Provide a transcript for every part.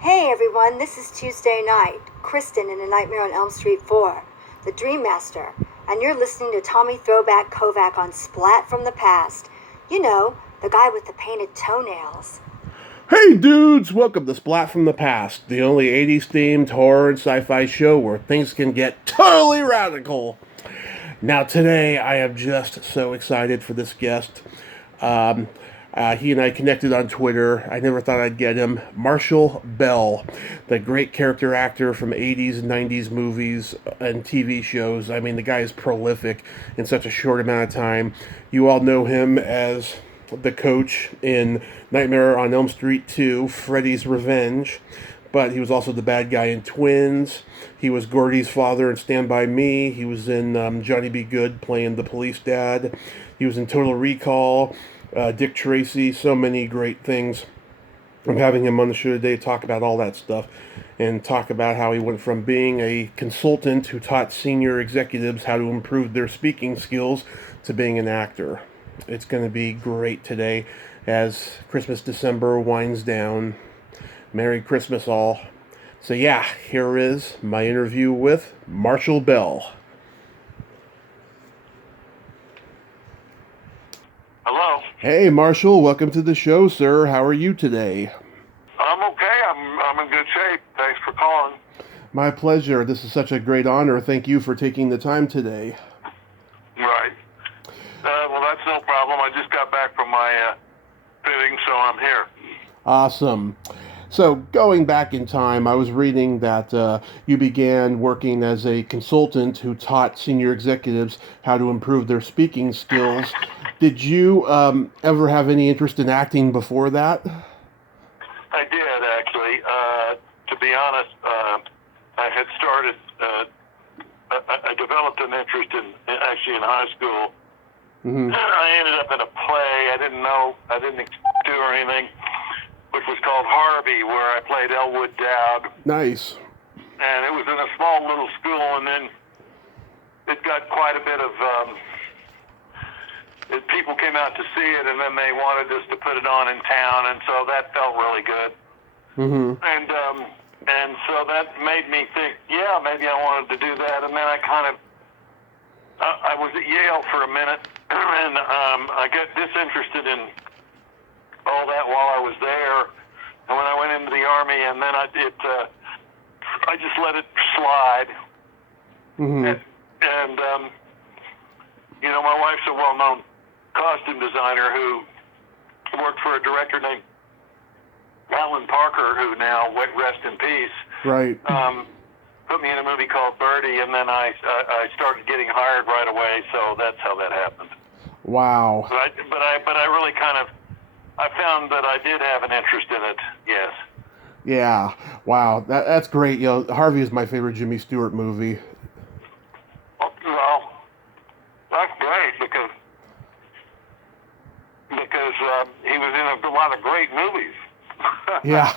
Hey everyone, this is Tuesday night. Kristen in A Nightmare on Elm Street 4, the Dream Master, and you're listening to Tommy Throwback Kovac on Splat from the Past. You know, the guy with the painted toenails. Hey dudes, welcome to Splat from the Past, the only 80s themed horror and sci fi show where things can get totally radical. Now, today I am just so excited for this guest. He and I connected on Twitter. I never thought I'd get him. Marshall Bell, the great character actor from 80s and 90s movies and TV shows. I mean, the guy is prolific in such a short amount of time. You all know him as the coach in Nightmare on Elm Street 2, Freddy's Revenge. But he was also the bad guy in Twins. He was Gordy's father in Stand By Me. He was in Johnny Be Good playing the police dad. He was in Total Recall, Dick Tracy, so many great things. I'm having him on the show today to talk about all that stuff and talk about how he went from being a consultant who taught senior executives how to improve their speaking skills to being an actor. It's going to be great today as Christmas December winds down. Merry Christmas, all. So, yeah, here is my interview with Marshall Bell. Hello. Hey, Marshall, welcome to the show, sir. How are you today? I'm okay. I'm in good shape. Thanks for calling. My pleasure. This is such a great honor. Thank you for taking the time today. Right. Well, that's no problem. I just got back from my fitting, so I'm here. Awesome. So, going back in time, I was reading that you began working as a consultant who taught senior executives how to improve their speaking skills. Did you ever have any interest in acting before that? I did, actually. To be honest, I had started, I developed an interest actually in high school. Mm-hmm. I ended up in a play. I didn't do or anything, which was called Harvey, where I played Elwood Dowd. Nice. And it was in a small little school, and then it got quite a bit of, people came out to see it, and then they wanted us to put it on in town, and so that felt really good. Mm-hmm. And so that made me think, yeah, maybe I wanted to do that, and then I was at Yale for a minute, and I got disinterested in all that while I was there, and when I went into the Army, and then I just let it slide. Mm-hmm. And my wife's a well-known costume designer who worked for a director named Alan Parker, who now rest in peace. Right. Put me in a movie called Birdie, and then I started getting hired right away. So that's how that happened. Wow. But I really I found that I did have an interest in it. Yes. Yeah. Wow. That's great. Harvey is my favorite Jimmy Stewart movie. Well, that's great because he was in a lot of great movies. Yeah.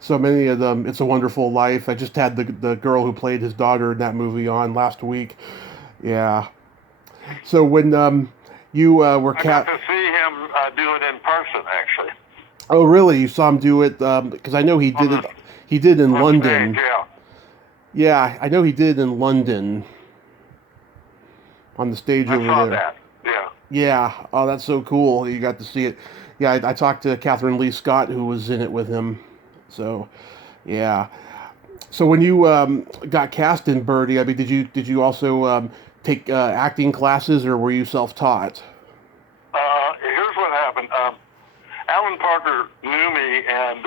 So many of them. It's a Wonderful Life. I just had the girl who played his daughter in that movie on last week. Yeah. So when you were I got to see him do it in person, actually. Oh, really? You saw him do it? Because I know he did it. He did in London. Stage, yeah. Yeah, I know he did in London. On the stage over I saw there. that. Yeah. Yeah. Oh, that's so cool. You got to see it. Yeah, I talked to Catherine Lee Scott, who was in it with him. So, yeah. So when you got cast in Birdie, I mean, did you also take acting classes, or were you self-taught? Here's what happened. Alan Parker knew me, and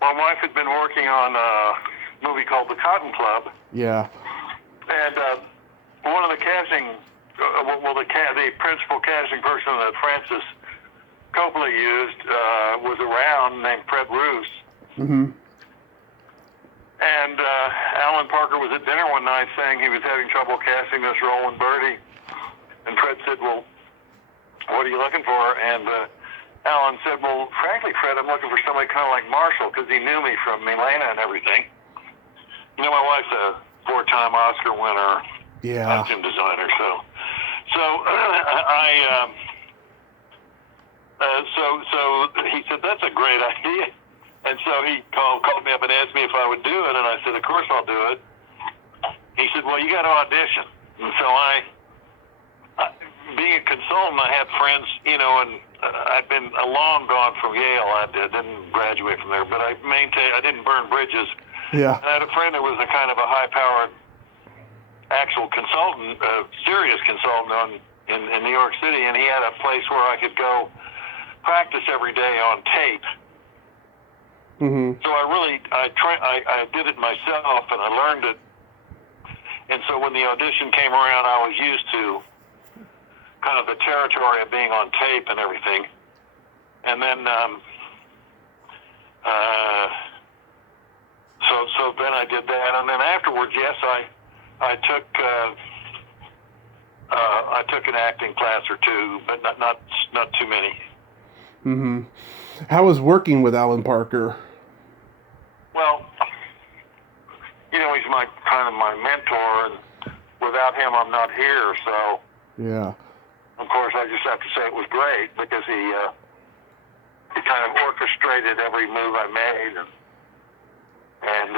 my wife had been working on a movie called The Cotton Club. Yeah. And one of the casting, the principal casting person that Francis Coppola used was around, named Fred Roos. Mm-hmm. And Alan Parker was at dinner one night saying he was having trouble casting this role in Birdie. And Fred said, well, what are you looking for? And Alan said, well, frankly, Fred, I'm looking for somebody kind of like Marshall, because he knew me from Milana and everything. You know, my wife's a 4-time Oscar winner, costume designer, so So he he said, that's a great idea. And so he called me up and asked me if I would do it, and I said, of course I'll do it. He said, well, you got to audition. And so being a consultant, I had friends, and I'd been long gone from Yale. I didn't graduate from there, but I didn't burn bridges. Yeah. And I had a friend that was a kind of a high-powered actual consultant, a serious consultant in New York City, and he had a place where I could go practice every day on tape. Mm-hmm. So I did it myself, and I learned it. And so when the audition came around, I was used to kind of the territory of being on tape and everything. And then, so then I did that, and then afterwards, yes, I took an acting class or two, but not too many. Mm-hmm. How was working with Alan Parker? Well, he's my mentor, and without him, I'm not here. So, yeah. Of course, I just have to say it was great because he kind of orchestrated every move I made, and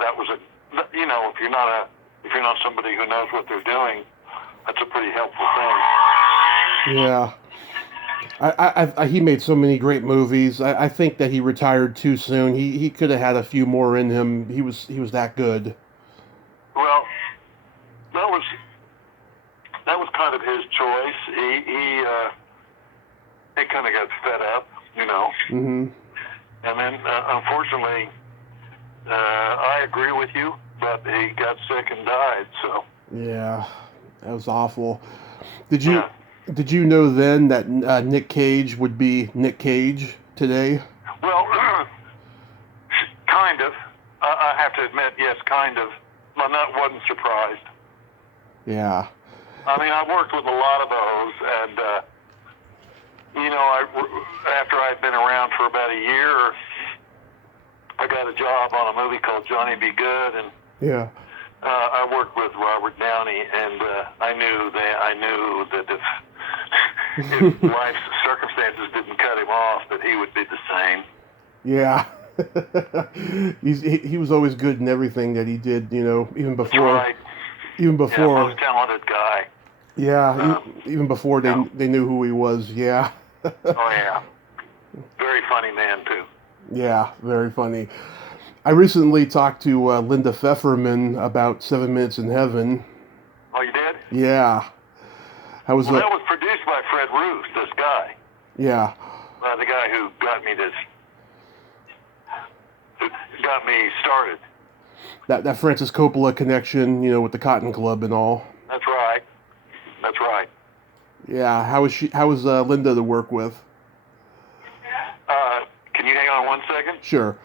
that was if you're not somebody who knows what they're doing, that's a pretty helpful thing. Yeah. He made so many great movies. I think that he retired too soon. He could have had a few more in him. He was that good. Well, that was kind of his choice. He kind of got fed up, Mm-hmm. And then, unfortunately, I agree with you, but he got sick and died. So. Yeah, that was awful. Did you know then that Nick Cage would be Nick Cage today? Well, kind of. I have to admit, yes, kind of. I wasn't surprised. Yeah. I mean, I worked with a lot of those, and after I'd been around for about a year, I got a job on a movie called Johnny Be Good, and yeah. I worked with Robert Downey, and I knew that if life's circumstances didn't cut him off, that he would be the same. Yeah. he was always good in everything that he did, even before. That's right. Even before. Yeah, most talented guy. Yeah, even before they knew who he was. Yeah. Oh yeah. Very funny man too. Yeah, very funny. I recently talked to Linda Pfefferman about 7 Minutes in Heaven. Oh, you did? Yeah. That was produced by Fred Roos, this guy. Yeah. The guy who got me started. That Francis Coppola connection, with the Cotton Club and all. That's right. That's right. Yeah. How was Linda to work with? Can you hang on 1 second? Sure.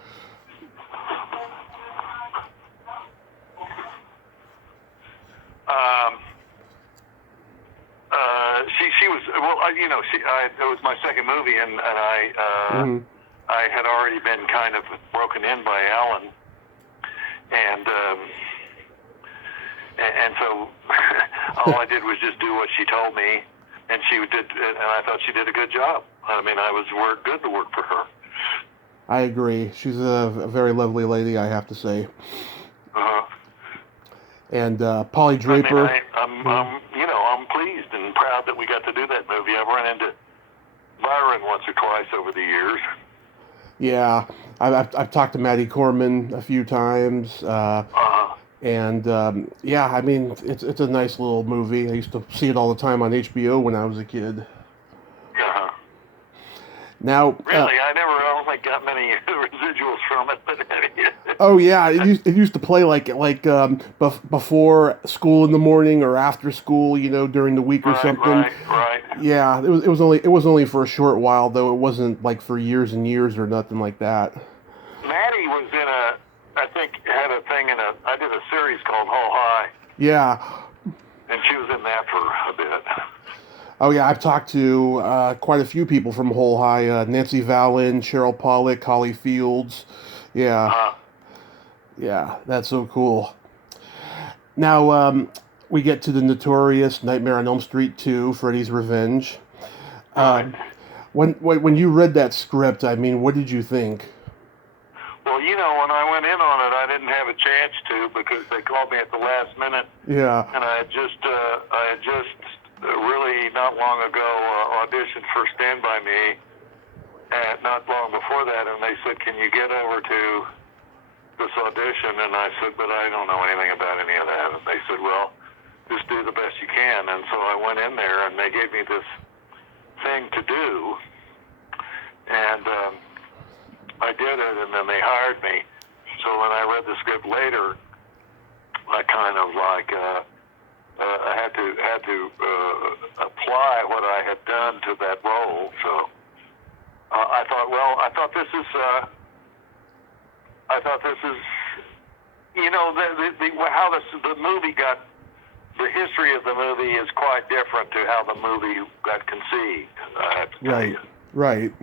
She was it was my second movie, and Mm-hmm. I had already been kind of broken in by Alan, and so all I did was just do what she told me, and I thought she did a good job. I mean, good to work for her. I agree. She's a very lovely lady, I have to say. Uh-huh. And Polly Draper. I'm pleased and proud that we got to do that movie. I've run into Byron once or twice over the years. Yeah, I've talked to Maddie Corman a few times. And I mean, it's a nice little movie. I used to see it all the time on HBO when I was a kid. Uh-huh. Now, really, I don't think got many residuals from it, but oh yeah, it used to play like before school in the morning or after school, during the week or something. Right. Yeah, it was only for a short while though. It wasn't like for years and years or nothing like that. Maddie was I think had a thing I did a series called Hull High. Yeah. And she was in that for a bit. Oh yeah, I've talked to quite a few people from Hull High. Nancy Vallon, Cheryl Pollack, Holly Fields. Yeah. Yeah, that's so cool. Now, we get to the notorious Nightmare on Elm Street 2, Freddy's Revenge. Right. When you read that script, I mean, what did you think? Well, when I went in on it, I didn't have a chance to because they called me at the last minute. Yeah. And I had just really not long ago auditioned for Stand By Me, and not long before that, and they said, "Can you get over to this audition?" And I said, "But I don't know anything about any of that." And they said, "Well, just do the best you can." And so I went in there, and they gave me this thing to do, and I did it, and then they hired me. So when I read the script later, I kind of like I had to apply what I had done to that role. So I thought this is how the movie got. The history of the movie is quite different to how the movie got conceived. I have to tell you. Right.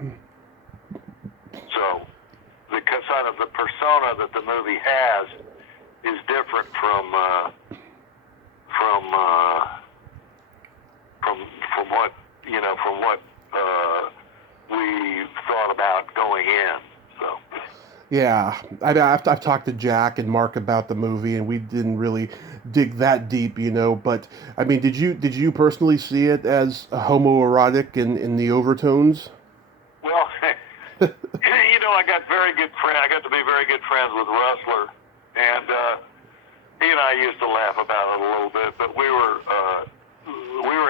So the kind of the persona that the movie has is different from what we thought about going in. So. Yeah, I've talked to Jack and Mark about the movie, and we didn't really dig that deep, But I mean, did you personally see it as homoerotic in the overtones? Well, I got very good friend. I got to be very good friends with Rustler, and he and I used to laugh about it a little bit. But we were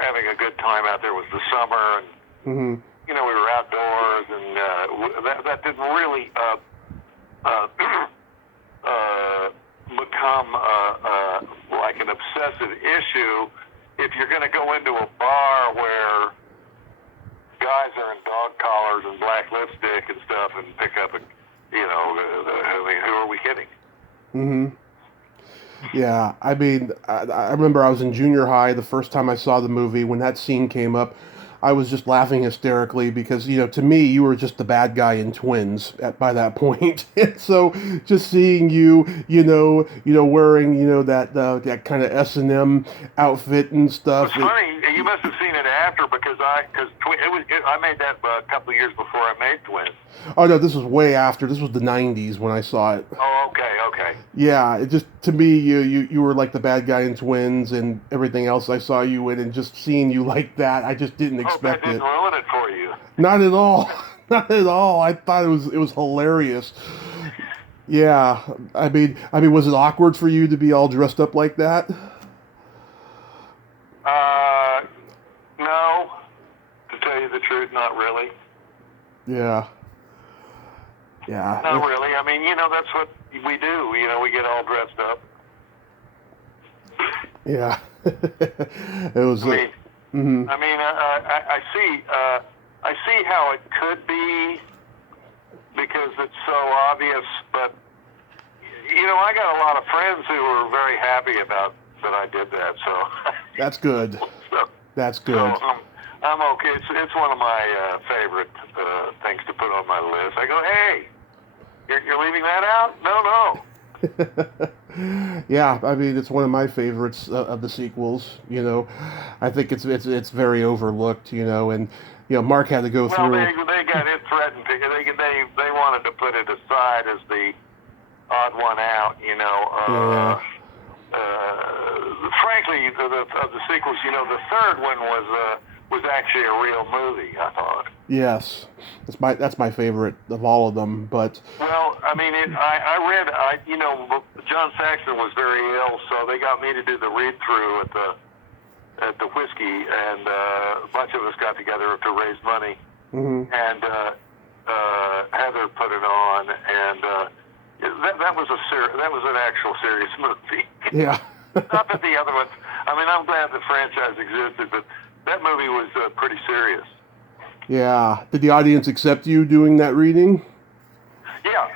having a good time out there. It was the summer, and Mm-hmm. we were outdoors, and that didn't really become like an obsessive issue if you're going to go into a bar where guys are in dog collars and black lipstick and stuff and pick up who are we kidding? Mm-hmm. Yeah, I mean, I remember I was in junior high the first time I saw the movie. When that scene came up, I was just laughing hysterically because, to me, you were just the bad guy in Twins by that point. And so just seeing you, wearing, that kind of S&M outfit and stuff. It's funny. You must have seen it after because I made that a couple of years before I made Twins. Oh, no, this was way after. This was the 90s when I saw it. Oh, okay. Yeah, it just, to me, you were like the bad guy in Twins and everything else I saw you in, and just seeing you like that, I just didn't expect that didn't ruin it for you. Not at all. Not at all. I thought it was hilarious. Yeah, I mean, was it awkward for you to be all dressed up like that? No. To tell you the truth, not really. Yeah. Yeah. Not really. I mean, that's what we do. We get all dressed up. Yeah. It was. I mean, I see how it could be because it's so obvious, but I got a lot of friends who were very happy about that I did that. So that's good. That's good. So, I'm okay. It's one of my favorite things to put on my list. I go, hey, you're leaving that out? No. Yeah, I mean, it's one of my favorites of the sequels. I think it's very overlooked. And Mark had to go through. Well, they got it threatened. They wanted to put it aside as the odd one out. Yeah. Frankly, of the sequels, the third one was actually a real movie, I thought. Yes, that's my favorite of all of them. But well, I mean, I read, John Saxon was very ill, so they got me to do the read through at the whiskey, and a bunch of us got together to raise money, mm-hmm. and Heather put it on, and that was an actual serious movie. Yeah. Not that the other ones. I mean, I'm glad the franchise existed, but that movie was pretty serious. Yeah. Did the audience accept you doing that reading? Yeah.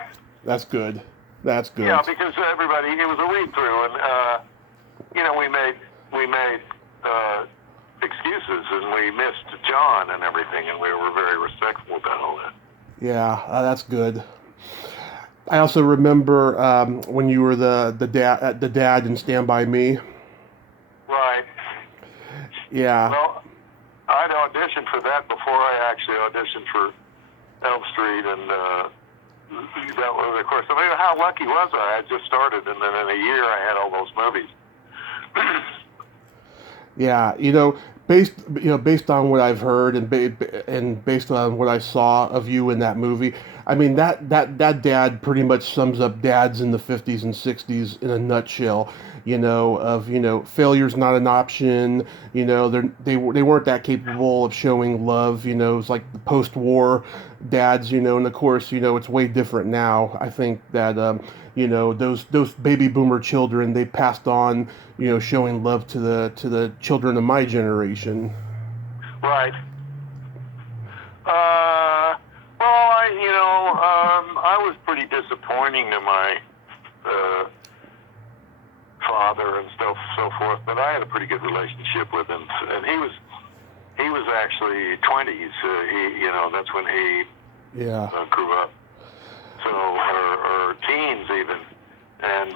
That's good. Yeah, because everybody, it was a read through, and we made excuses, and we missed John and everything, and we were very respectful about all that. Yeah, that's good. I also remember when you were the dad in Stand By Me. Right. Yeah. Well, I'd auditioned auditioned for that before I actually auditioned for Elm Street, and that was, of course, I mean, how lucky was I? I just started, and then in a year I had all those movies. Yeah, based on what I've heard and based on what I saw of you in that movie, I mean that dad pretty much sums up dads in the 50s and 60s in a nutshell. Failure's not an option. They weren't that capable of showing love. It's like the post-war dads. And of course, it's way different now. I think that those baby boomer children, they passed on showing love to the children of my generation. Right. I was pretty disappointing to my father and so forth, but I had a pretty good relationship with him, and he was actually 20s. That's when he grew up. So, or teens even, and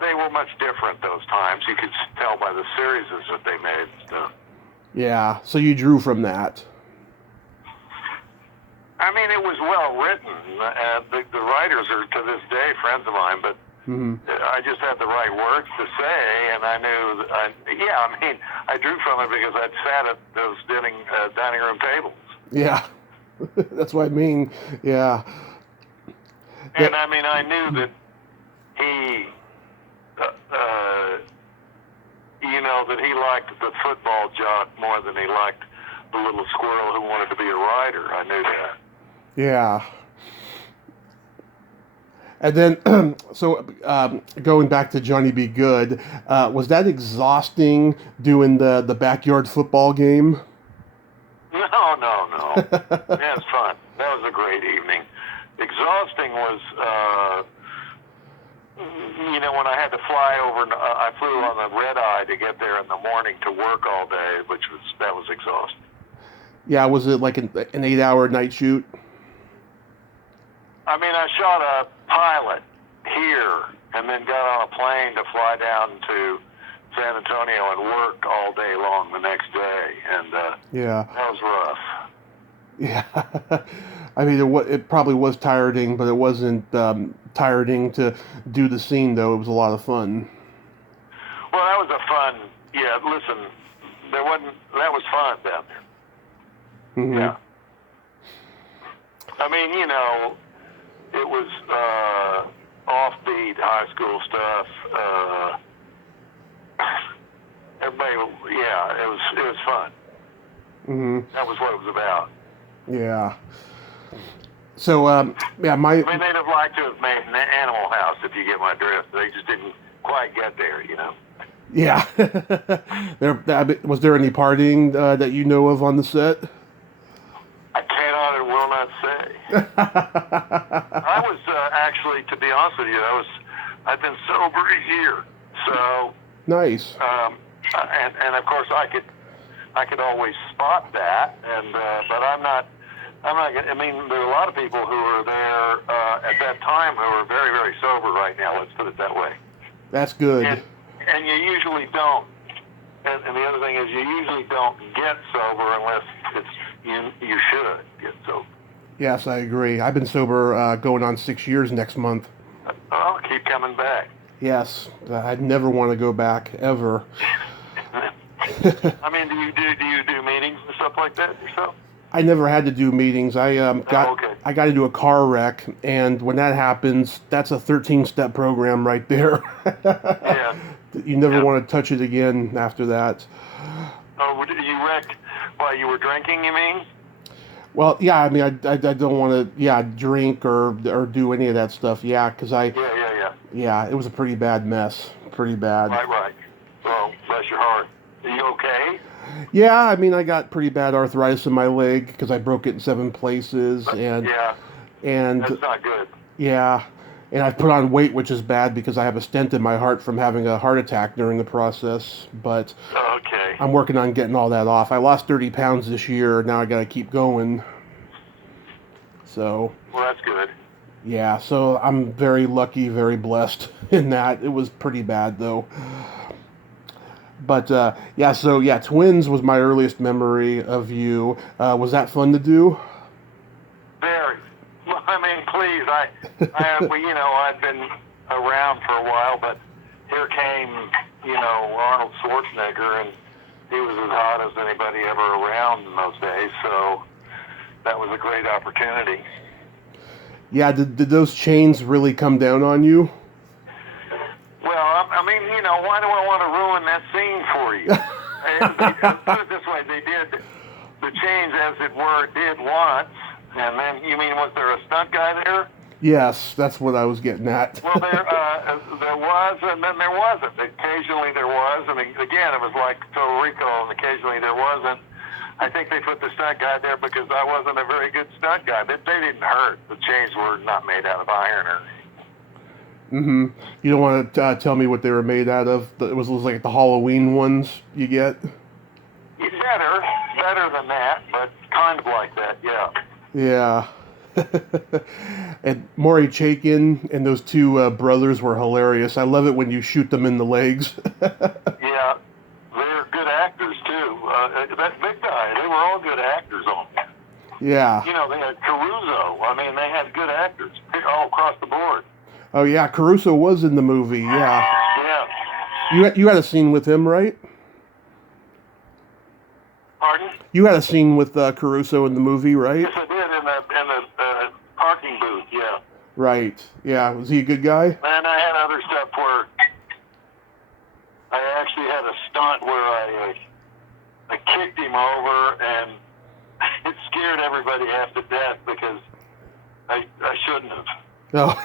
they were much different those times. You could tell by the series that they made. So. Yeah, so you drew from that. I mean, it was well written. The writers are to this day friends of mine, but I just had the right words to say, and I knew. I drew from it because I'd sat at those dining room tables. Yeah, that's what I mean. Yeah. And I mean, I knew that he, that he liked the football jock more than he liked the little squirrel who wanted to be a writer. I knew that. Yeah. And then, going back to Johnny Be Good, was that exhausting doing the backyard football game? No. Yeah, it's fun. That was a great evening. Exhausting was, when I had to fly over, I flew on the red eye to get there in the morning to work all day, that was exhausting. Yeah, was it like an 8-hour night shoot? I mean, I shot a pilot here and then got on a plane to fly down to San Antonio and work all day long the next day, and that was rough. Yeah, I mean, it probably was tiring, but it wasn't tiring to do the scene, though. It was a lot of fun. Well, that was a fun. Yeah, listen, that was fun down there. Mm-hmm. Yeah. I mean, it was offbeat high school stuff. Everybody, it was fun. Mm-hmm. That was what it was about. Yeah. So, I mean, they'd have liked to have made an Animal House, if you get my drift. They just didn't quite get there, Yeah. Was there any partying that you know of on the set? I cannot and will not say. I was actually, to be honest with you, I've been sober a year, so nice. And of course I could always spot that, but I'm not. I mean, there are a lot of people who were there at that time who are very, very sober right now. Let's put it that way. That's good. And you usually don't. And the other thing is, you usually don't get sober unless you should get sober. Yes, I agree. I've been sober going on 6 years next month. Well, keep coming back. Yes, I'd never want to go back ever. I mean, do you do meetings and stuff like that yourself? I never had to do meetings. I got into a car wreck, and when that happens, that's a 13-step program right there. Yeah. You never want to touch it again after that. Oh, you wrecked while you were drinking, you mean? Well, yeah. I mean, I don't want to drink or do any of that stuff. Yeah, because Yeah, it was a pretty bad mess. Pretty bad. Right. Well, bless your heart. Are you okay? Yeah, I mean, I got pretty bad arthritis in my leg because I broke it in 7 places, and that's not good. Yeah, and I've put on weight, which is bad because I have a stent in my heart from having a heart attack during the process. But okay, I'm working on getting all that off. I lost 30 pounds this year. Now I got to keep going. So. Well, that's good. Yeah, so I'm very lucky, very blessed in that. It was pretty bad though. But yeah, so yeah, Twins was my earliest memory of you. Was that fun to do? Very. Well, I mean, please, well, I'd been around for a while, but here came, Arnold Schwarzenegger, and he was as hot as anybody ever around in those days, so that was a great opportunity. Yeah, did those chains really come down on you? Well, I mean, why do I want to ruin that scene for you? Put it this way, they did the chains, as it were, did once, and then, you mean, was there a stunt guy there? Yes, that's what I was getting at. Well, there was, and then there wasn't. Occasionally there was, and again, it was like Total Recall, and occasionally there wasn't. I think they put the stunt guy there because I wasn't a very good stunt guy. They didn't hurt. The chains were not made out of iron or anything. Mm-hmm. You don't want to tell me what they were made out of? It was like the Halloween ones you get? Better than that, but kind of like that, yeah. Yeah. And Maury Chaykin and those two brothers were hilarious. I love it when you shoot them in the legs. Yeah, they're good actors too. That big guy, they were all good actors on that. Yeah. They had Caruso. I mean, they had good actors all across the board. Oh yeah, Caruso was in the movie. Yeah. Yeah. You had a scene with him, right? Pardon? You had a scene with Caruso in the movie, right? Yes, I did in the parking booth. Yeah. Right. Yeah. Was he a good guy? And I had other stuff where I actually had a stunt where I kicked him over, and it scared everybody half to death because I shouldn't have. Oh.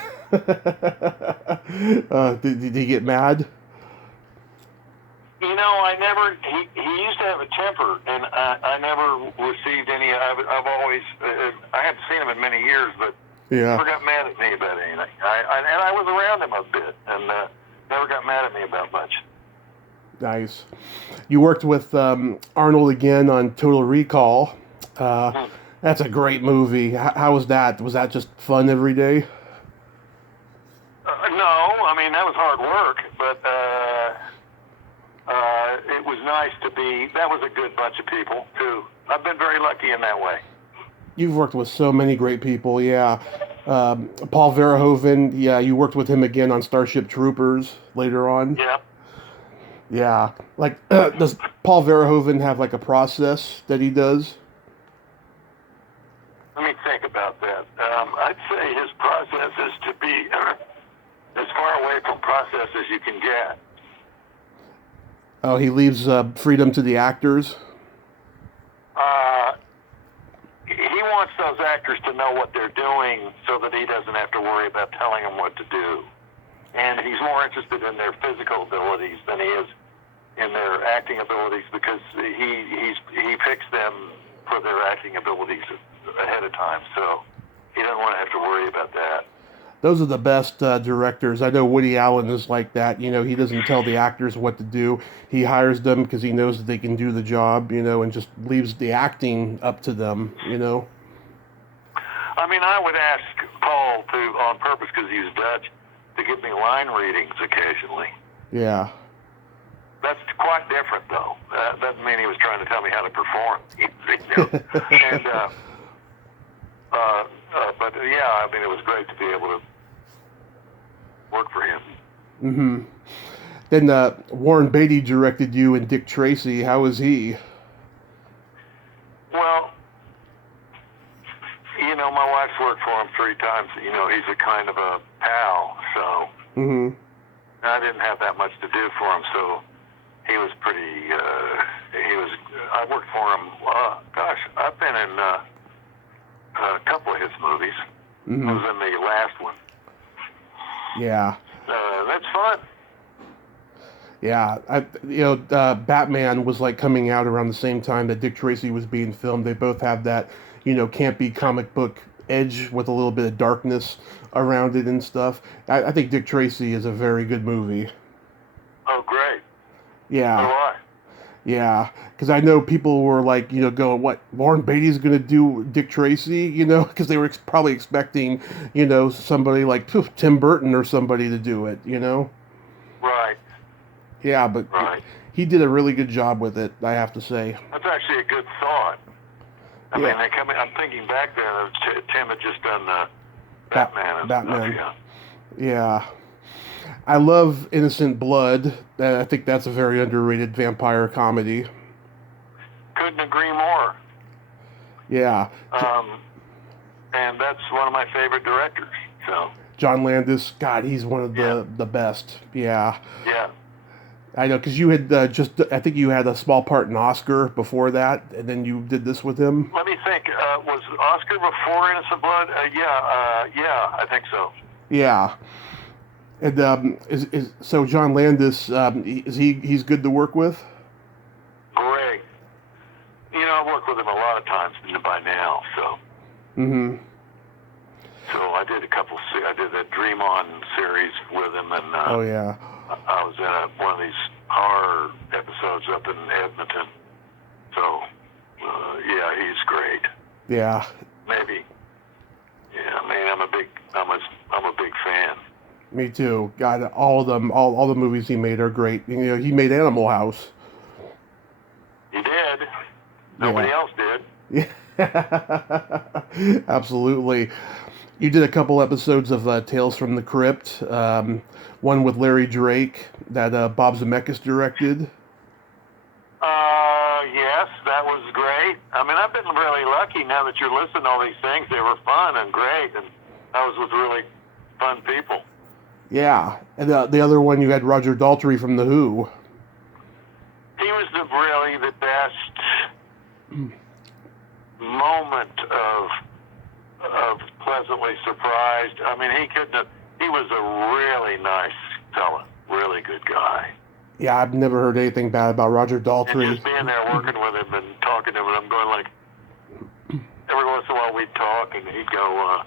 Did he get mad? I never. He used to have a temper, and I never received any. I've always. I haven't seen him in many years, but Yeah. never got mad at me about anything. And I was around him a bit, and never got mad at me about much. Nice. You worked with Arnold again on Total Recall. That's a great movie. How was that? Was that just fun every day? No, I mean, that was hard work, but it was nice to be. That was a good bunch of people, too. I've been very lucky in that way. You've worked with so many great people, yeah. Paul Verhoeven, yeah, you worked with him again on Starship Troopers later on. Yeah. Yeah. Like, does Paul Verhoeven have like a process that he does? Let me think about that. I'd say his process is to be as far away from process as you can get. Oh, he leaves freedom to the actors? He wants those actors to know what they're doing so that he doesn't have to worry about telling them what to do. And he's more interested in their physical abilities than he is in their acting abilities because he picks them for their acting abilities ahead of time. So he doesn't want to have to worry about that. Those are the best directors. I know Woody Allen is like that. He doesn't tell the actors what to do. He hires them because he knows that they can do the job, and just leaves the acting up to them, I mean, I would ask Paul to, on purpose because he's Dutch, to give me line readings occasionally. Yeah. That's quite different, though. That doesn't mean he was trying to tell me how to perform. But yeah, I mean, it was great to be able to work for him. Mm-hmm. Then Warren Beatty directed you in Dick Tracy. How was he? Well, my wife's worked for him 3 times. He's a kind of a pal, so Mm-hmm. I didn't have that much to do for him, so he was pretty, I worked for him, I've been in a couple of his movies. Mm-hmm. I was in the last one. Yeah. That's fun. Yeah, Batman was like coming out around the same time that Dick Tracy was being filmed. They both have that, campy comic book edge with a little bit of darkness around it and stuff. I think Dick Tracy is a very good movie. Oh, great. Yeah. So do I. Yeah, because I know people were like, going, what, Warren Beatty's going to do Dick Tracy, because they were probably expecting, somebody like Tim Burton or somebody to do it, Right. Yeah, but Right. he did a really good job with it, I have to say. That's actually a good thought. I Yeah. mean, they come in, I'm thinking back then, Tim had just done Batman and Batman. stuff. Yeah. I love Innocent Blood. I think that's a very underrated vampire comedy. Couldn't agree more. Yeah. And that's one of my favorite directors. So. John Landis, God, he's one of the best. Yeah. Yeah. I know, because you had I think you had a small part in Oscar before that, and then you did this with him. Let me think. Was Oscar before Innocent Blood? Yeah, I think so. Yeah. And so John Landis, he's good to work with? Great. You know, I've worked with him a lot of times by now, so. Mm-hmm. So I did I did the Dream On series with him, and Oh, yeah. I was in one of these horror episodes up in Edmonton. So, yeah, he's great. Yeah. Maybe. Yeah, I mean, I'm a big fan. Me too. God, all of them, all the movies he made are great. You know, he made Animal House. He did. Nobody else did. Yeah. Absolutely. You did a couple episodes of Tales from the Crypt. One with Larry Drake that Bob Zemeckis directed. Yes, that was great. I mean, I've been really lucky now that you're listening to all these things. They were fun and great, and I was with really fun people. Yeah, and the other one you had Roger Daltrey from The Who. He was really the best moment of pleasantly surprised. I mean, he was a really nice fella, really good guy. Yeah, I've never heard anything bad about Roger And Daltrey. just being there working with him and talking to him, and I'm going like, every once in a while we'd talk, and he'd go,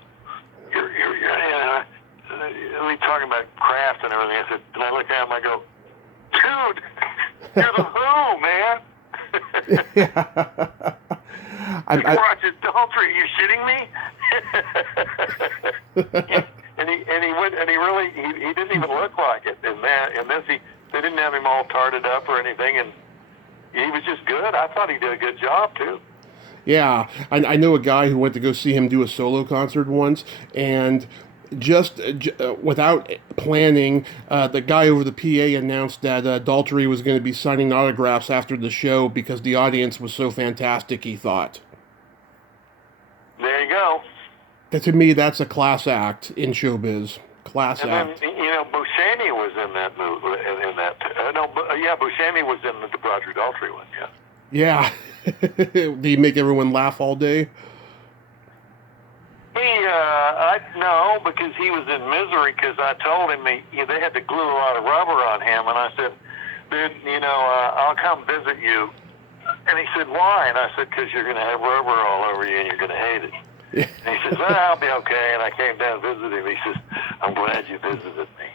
we'd talking about craft and everything. I said, and I look at him, I go, dude, you're the Who, man. Roger Daltrey, are you shitting me? he didn't even look like it. And they didn't have him all tarted up or anything, and he was just good. I thought he did a good job too. Yeah, I know a guy who went to go see him do a solo concert once, and just without planning, the guy over the PA announced that Daltrey was going to be signing autographs after the show because the audience was so fantastic, he thought. There you go. To me, that's a class act in showbiz. Class act. Then, Buscemi was in that movie. Buscemi was in the Roger Daltrey one, yeah. Yeah. Did he make everyone laugh all day? No, because he was in misery because I told him they had to glue a lot of rubber on him, and I said, dude, I'll come visit you. And he said, why? And I said, because you're going to have rubber all over you and you're going to hate it. Yeah. And he says, well, I'll be okay. And I came down and visited him. He says, I'm glad you visited me.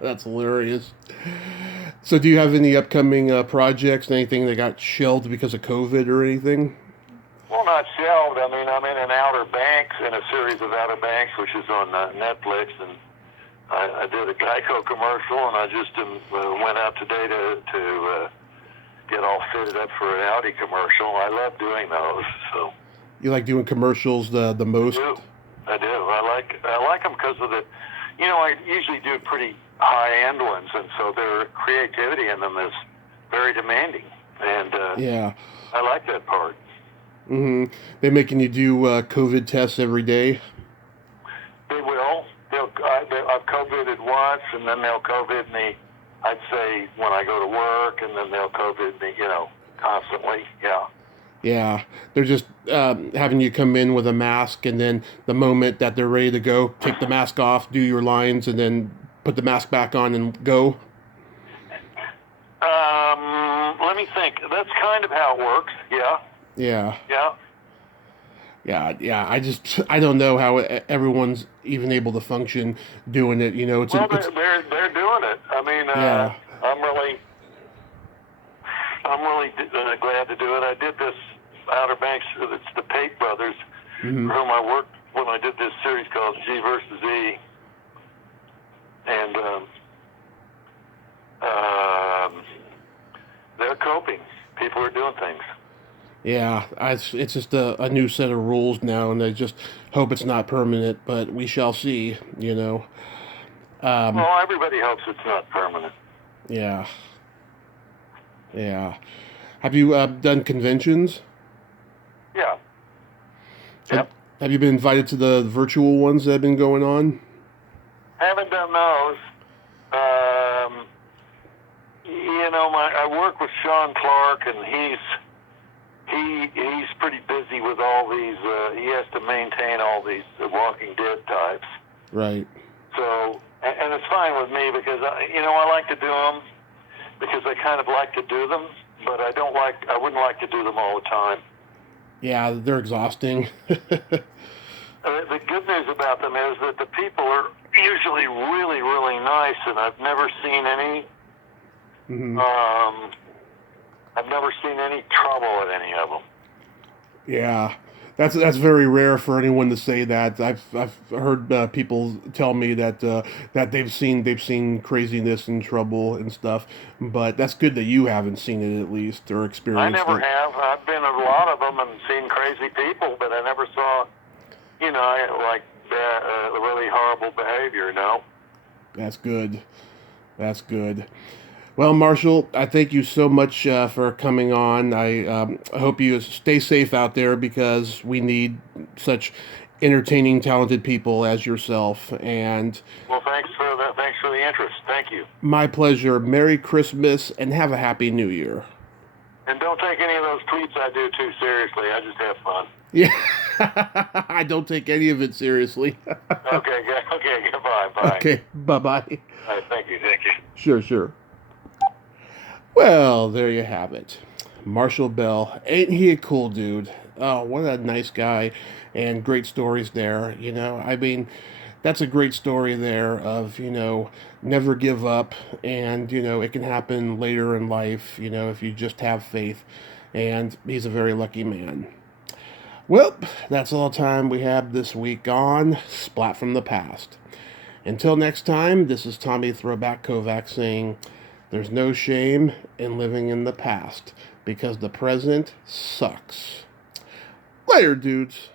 That's hilarious. So do you have any upcoming projects, anything that got shelved because of COVID or anything? Well, not shelved. I mean, I'm in Outer Banks, in a series of Outer Banks, which is on Netflix, and I did a Geico commercial, and I just went out today to get all fitted up for an Audi commercial. I love doing those. So you like doing commercials the most? I do. I like them because of I usually do pretty high-end ones, and so their creativity in them is very demanding, and yeah, I like that part. Mm-hmm. They're making you do COVID tests every day? They will. I've COVIDed once, and then they'll COVID me, I'd say, when I go to work, and then they'll COVID me, constantly, yeah. Yeah, they're just having you come in with a mask, and then the moment that they're ready to go, take the mask off, do your lines, and then put the mask back on and go? Let me think. That's kind of how it works, yeah. Yeah. Yeah. Yeah. I don't know how everyone's even able to function doing it. They're doing it. I mean, yeah. I'm really glad to do it. I did this Outer Banks. It's the Pate brothers, mm-hmm. for whom I worked when I did this series called G versus E, and Yeah, it's just a new set of rules now, and I just hope it's not permanent, but we shall see, you know. Well, everybody hopes it's not permanent. Yeah, yeah. Have you done conventions? Yeah. Have, Yep. have you been invited to the virtual ones that have been going on? Haven't done those. You know, I work with Sean Clark, and he's pretty busy with all these. He has to maintain all these Walking Dead types. Right. So, and it's fine with me because I like to do them because I kind of like to do them, but I wouldn't like to do them all the time. Yeah, they're exhausting. The good news about them is that the people are usually really, really nice, and I've never seen any. Hmm. I've never seen any trouble at any of them. Yeah, that's very rare for anyone to say that. I've heard people tell me that that they've seen craziness and trouble and stuff, but that's good that you haven't seen it at least or I experienced never it. have. I've been to a lot of them and seen crazy people, but I never saw, like really horrible behavior. No. That's good. That's good. Well, Marshall, I thank you so much for coming on. I hope you stay safe out there because we need such entertaining, talented people as yourself. And Well, thanks for that. Thanks for the interest. Thank you. my pleasure. Merry Christmas and have a Happy New Year. And don't take any of those tweets I do too seriously. I just have fun. Yeah, I don't take any of it seriously. Okay. Okay. Goodbye. Bye. Okay, bye bye. All right, thank you. Thank you. Sure, sure. Well, there you have it. Marshall Bell. Ain't he a cool dude? Oh, what a nice guy. And great stories there. I mean, that's a great story there of, never give up. And, it can happen later in life, if you just have faith. And he's a very lucky man. Well, that's all the time we have this week on Splat from the Past. Until next time, this is Tommy Throwback Kovac saying, there's no shame in living in the past because the present sucks. Later, dudes.